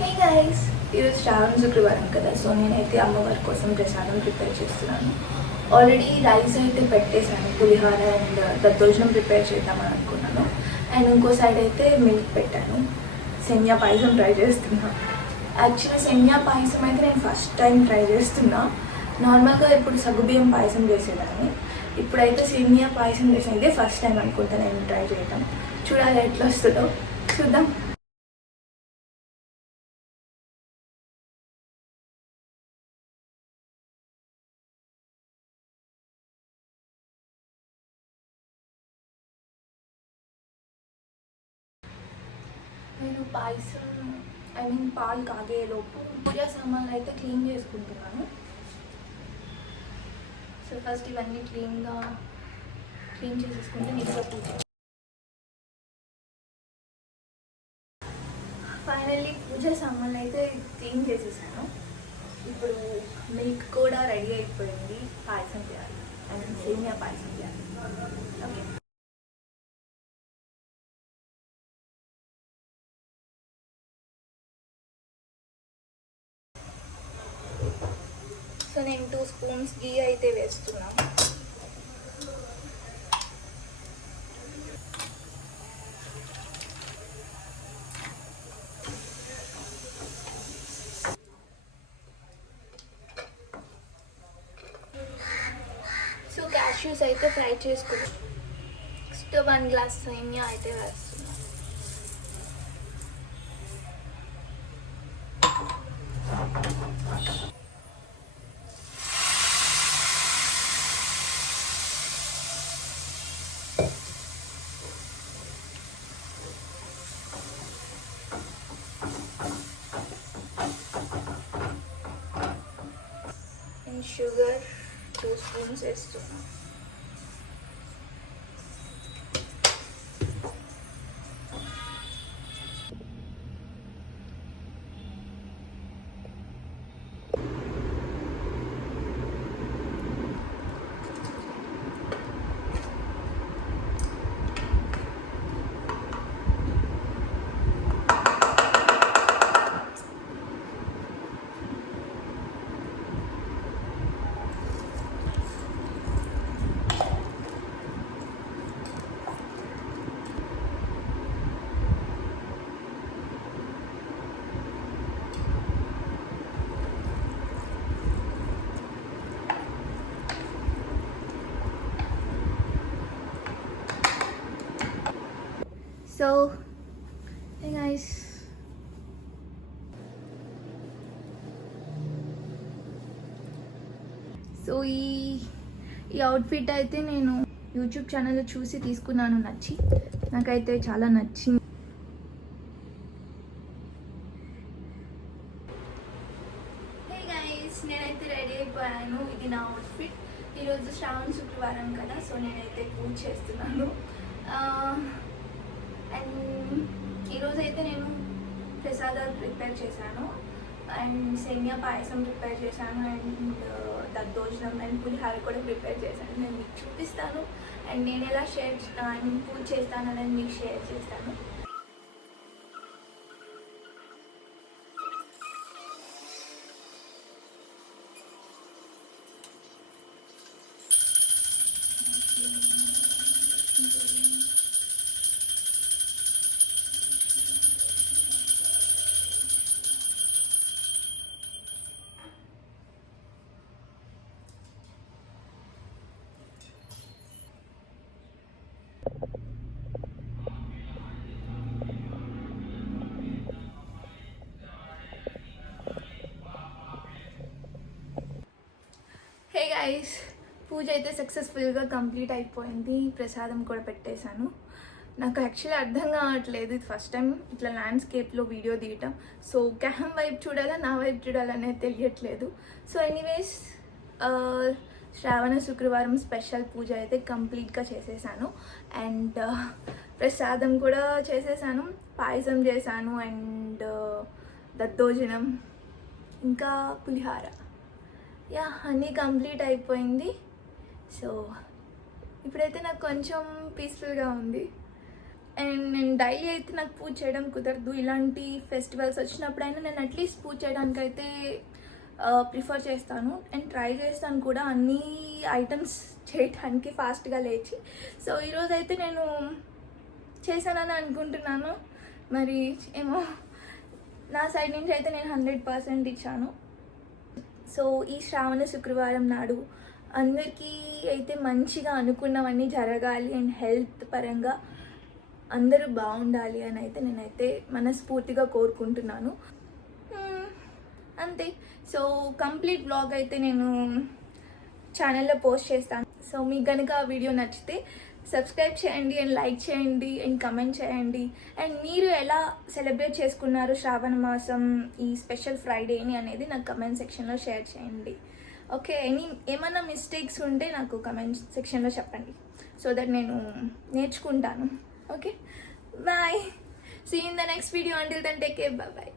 Hey guys, ఈరోజు శ్రావణ శుక్రవారం కదా. సో నేనైతే అమ్మవారి కోసం ప్రసాదం ప్రిపేర్ చేస్తున్నాను. ఆల్రెడీ రైస్ అయితే పెట్టేశాను, పులిహార అండ్ దద్దోజనం ప్రిపేర్ చేద్దామని అనుకున్నాను. అండ్ ఇంకో సైడ్ అయితే మిల్క్ పెట్టాను. సేమియా పాయసం ట్రై చేస్తున్నా. యాక్చువల్లీ సేమియా పాయసం అయితే నేను ఫస్ట్ టైం ట్రై చేస్తున్నా. నార్మల్గా ఇప్పుడు సగ్గుబియ్యం పాయసం చేసేదాన్ని, ఇప్పుడైతే సేమియా పాయసం చేసాను. ఇదే ఫస్ట్ టైం అనుకుంటా నేను ట్రై చేయడం. చూడాలి ఎట్లా వస్తుందో, చూద్దాం. నేను పాయసం పాలు కాగేలోపు పూజా సామాన్లు అయితే క్లీన్ చేసుకుంటున్నాను. సో ఫస్ట్ ఇవన్నీ క్లీన్ చేసేసుకుంటే నీట్గా పూజ. ఫైనల్లీ పూజా సామాన్లు అయితే క్లీన్ చేసేసాను. ఇప్పుడు మిల్క్ కూడా రెడీ అయిపోయింది. పాయసం చేయాలి అండ్ సేమియా పాయసం చేయాలి. ఓకే, సో నేను 2 స్పూన్స్ గీ అయితే వేస్తున్నాను. సో క్యాష్యూస్ అయితే ఫ్రై చేసుకున్నాను. నెక్స్ట్ 1 గ్లాస్ సేమియా అయితే వేస్తున్నాను. షుగర్ 2 స్పూన్స్ వేస్తున్నాను. సో హే గైస్, సో ఈ అవుట్ఫిట్ అయితే నేను యూట్యూబ్ ఛానల్లో చూసి తీసుకున్నాను. నాకైతే చాలా నచ్చింది. హే గైస్, నేనైతే రెడీ అయిపోయాను. ఇది నా అవుట్ఫిట్. ఈరోజు శ్రావణ శుక్రవారం కదా, సో నేనైతే పూజ చేస్తున్నాను. అండ్ ఈరోజైతే నేను ప్రసాదాలు ప్రిపేర్ చేశాను. అండ్ సేమియా పాయసం ప్రిపేర్ చేశాను. అండ్ దద్దోజనం అండ్ పులిహార కూడా ప్రిపేర్ చేశాను. నేను మీకు చూపిస్తాను. అండ్ నేను ఎలా పూజ చేస్తాను అనేది మీకు షేర్ చేస్తాను. హే గైస్, పూజ అయితే సక్సెస్ఫుల్గా కంప్లీట్ అయిపోయింది. ప్రసాదం కూడా పెట్టేశాను. నాకు యాక్చువల్లీ అర్థం కావట్లేదు, ఇది ఫస్ట్ టైం ఇట్లా ల్యాండ్స్కేప్లో వీడియో తీయటం. సో క్యామ్ వైపు చూడాలా, నా వైపు చూడాలనేది తెలియట్లేదు. సో ఎనీవేస్, శ్రావణ శుక్రవారం స్పెషల్ పూజ అయితే కంప్లీట్గా చేసేసాను. అండ్ ప్రసాదం కూడా చేసేసాను. పాయసం చేశాను అండ్ దద్దోజనం ఇంకా పులిహార, అన్నీ కంప్లీట్ అయిపోయింది. సో ఇప్పుడైతే నాకు కొంచెం పీస్ఫుల్గా ఉంది. అండ్ నేను డైలీ అయితే నాకు పూజ చేయడం కుదరదు. ఇలాంటి ఫెస్టివల్స్ వచ్చినప్పుడైనా నేను అట్లీస్ట్ పూజ చేయడానికి అయితే ప్రిఫర్ చేస్తాను అండ్ ట్రై చేస్తాను కూడా అన్ని ఐటమ్స్ చేయడానికి ఫాస్ట్గా లేచి. సో ఈరోజు అయితే నేను చేశానని అనుకుంటున్నాను. మరి ఏమో నా సైడ్ నుంచి అయితే నేను 100% ఇచ్చాను. సో ఈ శ్రావణ శుక్రవారం నాడు అందరికీ అయితే మంచిగా అనుకున్నవన్నీ జరగాలి అండ్ హెల్త్ పరంగా అందరూ బాగుండాలి అని అయితే నేనైతే మనస్ఫూర్తిగా కోరుకుంటున్నాను. అంతే. సో కంప్లీట్ బ్లాగ్ అయితే నేను ఛానల్లో పోస్ట్ చేస్తాను. సో మీకు కనుక ఆ వీడియో నచ్చితే సబ్స్క్రైబ్ చేయండి అండ్ లైక్ చేయండి అండ్ కమెంట్ చేయండి. అండ్ మీరు ఎలా సెలబ్రేట్ చేసుకున్నారు శ్రావణ మాసం ఈ స్పెషల్ ఫ్రైడేని అనేది నాకు కమెంట్ సెక్షన్లో షేర్ చేయండి. ఓకే, ఏమైనా మిస్టేక్స్ ఉంటే నాకు కమెంట్ సెక్షన్లో చెప్పండి సో దట్ నేను నేర్చుకుంటాను. Okay, bye. See in the next video. Until then take care. Bye.